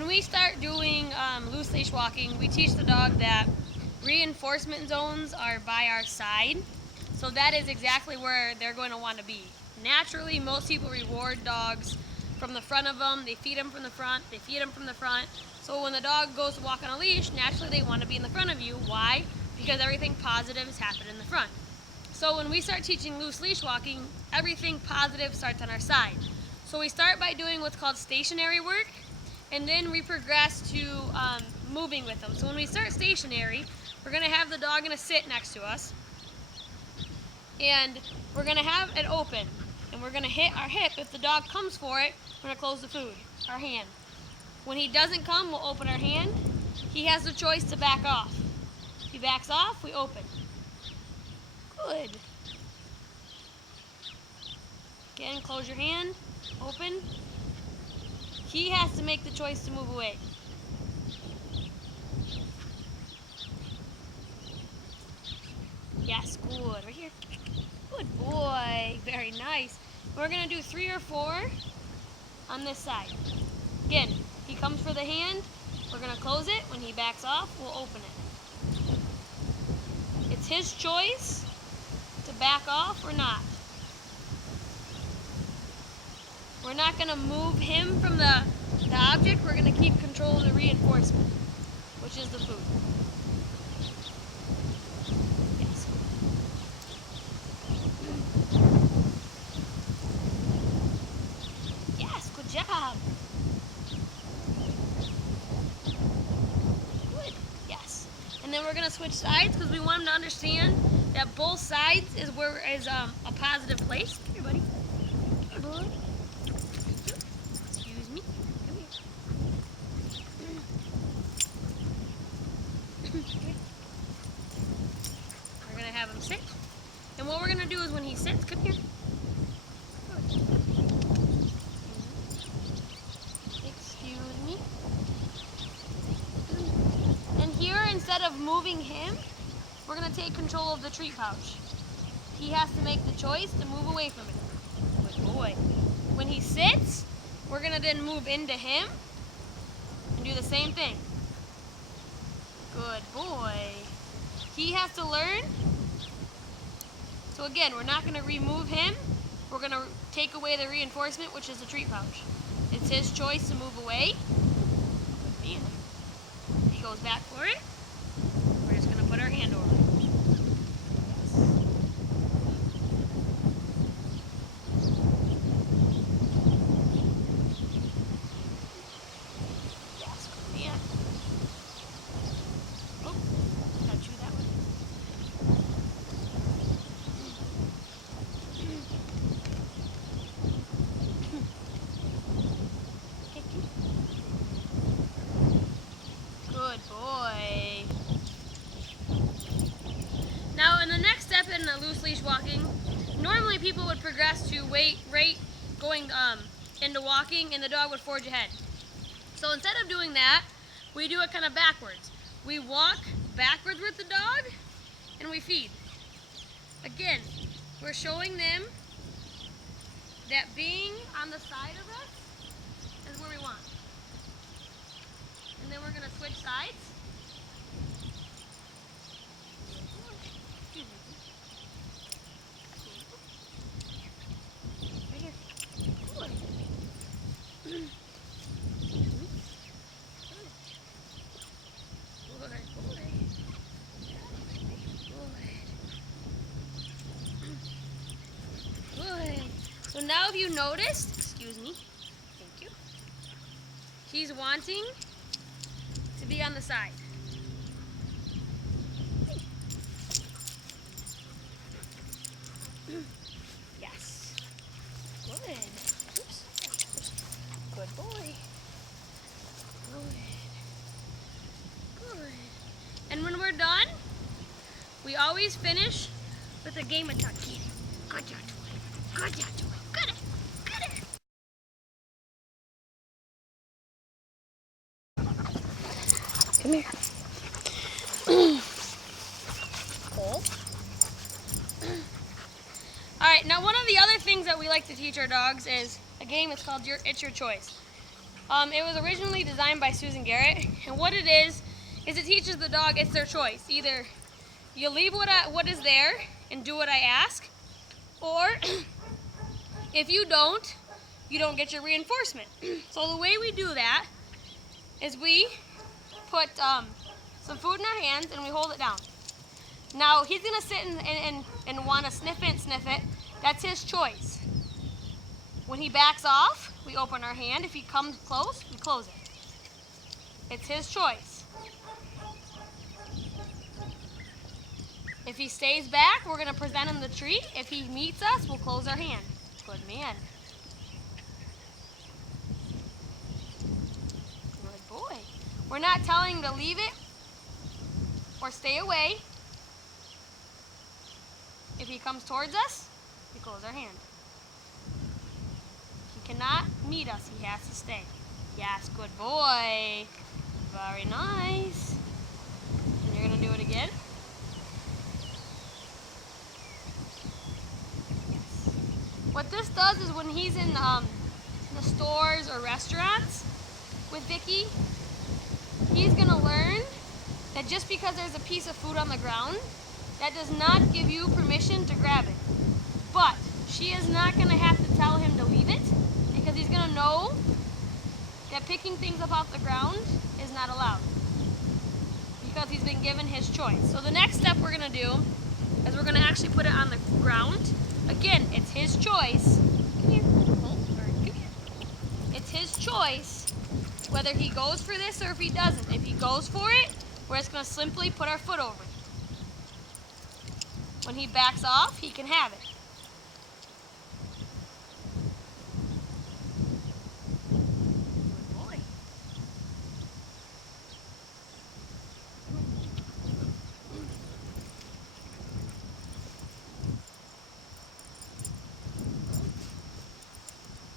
When we start doing loose leash walking, we teach the dog that reinforcement zones are by our side. So that is exactly where they're going to want to be. Naturally, most people reward dogs from the front of them. They feed them from the front. They feed them from the front. So when the dog goes to walk on a leash, naturally they want to be in the front of you. Why? Because everything positive is happening in the front. So when we start teaching loose leash walking, everything positive starts on our side. So we start by doing what's called stationary work, and then we progress to moving with them. So when we start stationary, we're going to have the dog going to sit next to us, and we're going to have it open, and we're going to hit our hip. If the dog comes for it, we're going to close the food, our hand. When he doesn't come, we'll open our hand. He has the choice to back off. If he backs off, we open. Good. Again, close your hand, open. He has to make the choice to move away. Yes, good. Right here. Good boy. Very nice. We're going to do 3 or 4 on this side. Again, he comes for the hand. We're going to close it. When he backs off, we'll open it. It's his choice to back off or not. We're not going to move him from the object. We're going to keep control of the reinforcement, which is the food. Yes. Yes, good job. Good. Yes. And then we're going to switch sides because we want him to understand that both sides is where is a positive place. Come here, buddy. Come here, boy. Excuse me. Come here. We're going to have him sit. And what we're going to do is when he sits, come here. Excuse me. And here, instead of moving him, we're going to take control of the treat pouch. He has to make the choice to move away from it. Good boy. When he sits, we're going to then move into him and do the same thing. Good boy. He has to learn. So again, we're not going to remove him. We're going to take away the reinforcement, which is the treat pouch. It's his choice to move away. Good man. He goes back for it. We're just going to put our hand over it. Yes. Good man. Oh, got you that one. Good boy. Now, in the next step in the loose leash walking, normally people would progress to weight rate going into walking, and the dog would forge ahead. So instead of doing that, we do it kind of backwards. We walk backwards with the dog, and we feed. Again, we're showing them that being on the side of us is where we want. And then we're going to switch sides. Right here. Good. Good. Good. So now if you noticed, excuse me, thank you, he's wanting to be on the side. Yes. Good. Oops. Good boy. Good. Good. And when we're done, we always finish with a game of tuck. Good job, boy. Good job, boy. Good. Good. Come here. Colt. Alright, now one of the other things that we like to teach our dogs is a game. It's called It's Your Choice. It was originally designed by Susan Garrett, and what it is it teaches the dog it's their choice. Either you leave what is there and do what I ask, or if you don't get your reinforcement. So the way we do that is we put some food in our hands and we hold it down. Now he's gonna sit and want to sniff it. That's his choice. When he backs off, we open our hand. If he comes close, we close it. It's his choice. If he stays back, we're gonna present him the treat. If he meets us, we'll close our hand. Good man. Good boy. We're not telling him to leave it or stay away. If he comes towards us, we close our hand. He cannot meet us, he has to stay. Yes, good boy. Very nice. And you're gonna do it again? Yes. What this does is when he's in the stores or restaurants with Vicky, he's gonna learn that just because there's a piece of food on the ground, that does not give you permission to grab it. But she is not going to have to tell him to leave it, because he's going to know that picking things up off the ground is not allowed, because he's been given his choice. So the next step we're going to do is we're going to actually put it on the ground. Again, it's his choice. Come here. Come here. It's his choice whether he goes for this or if he doesn't. If he goes for it, we're just going to simply put our foot over it. When he backs off, he can have it. Good boy.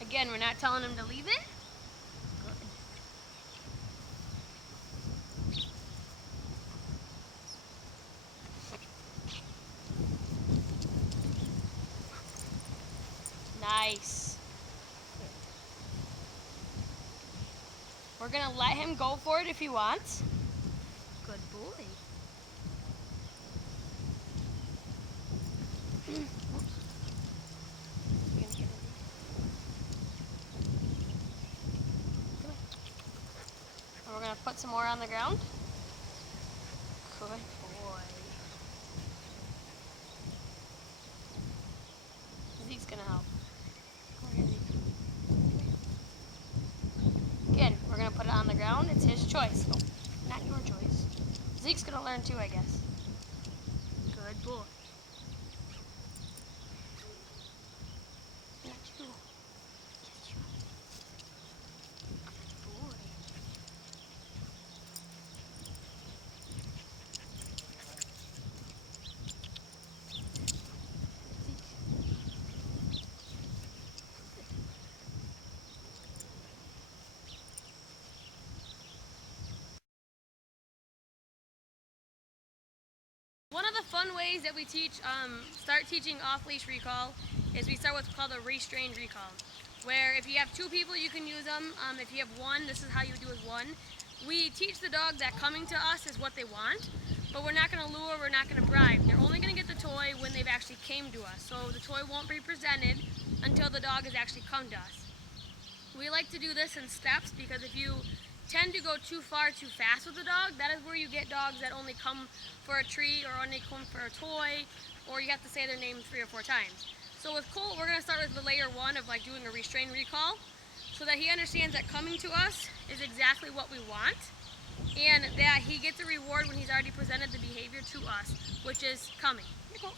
Again, we're not telling him to leave it. Nice. We're going to let him go for it if he wants. Good boy. And we're going to put some more on the ground. Good boy. Zeke's going to help. Again, we're going to put it on the ground. It's his choice. Oh, not your choice. Zeke's going to learn too, I guess. Good boy. Not you. Yes, you. Good boy. One of the fun ways that we start teaching off-leash recall is we start what's called a restrained recall, where if you have two people, you can use them. If you have one, this is how you do with one. We teach the dog that coming to us is what they want, but we're not going to lure, we're not going to bribe. They're only going to get the toy when they've actually came to us. So the toy won't be presented until the dog has actually come to us. We like to do this in steps, because if you tend to go too far too fast with the dog, that is where you get dogs that only come for a treat or only come for a toy, or you have to say their name 3 or 4 times. So with Colt, we're going to start with the layer 1 of like doing a restrained recall, so that he understands that coming to us is exactly what we want, and that he gets a reward when he's already presented the behavior to us, which is coming. Hey, Colt.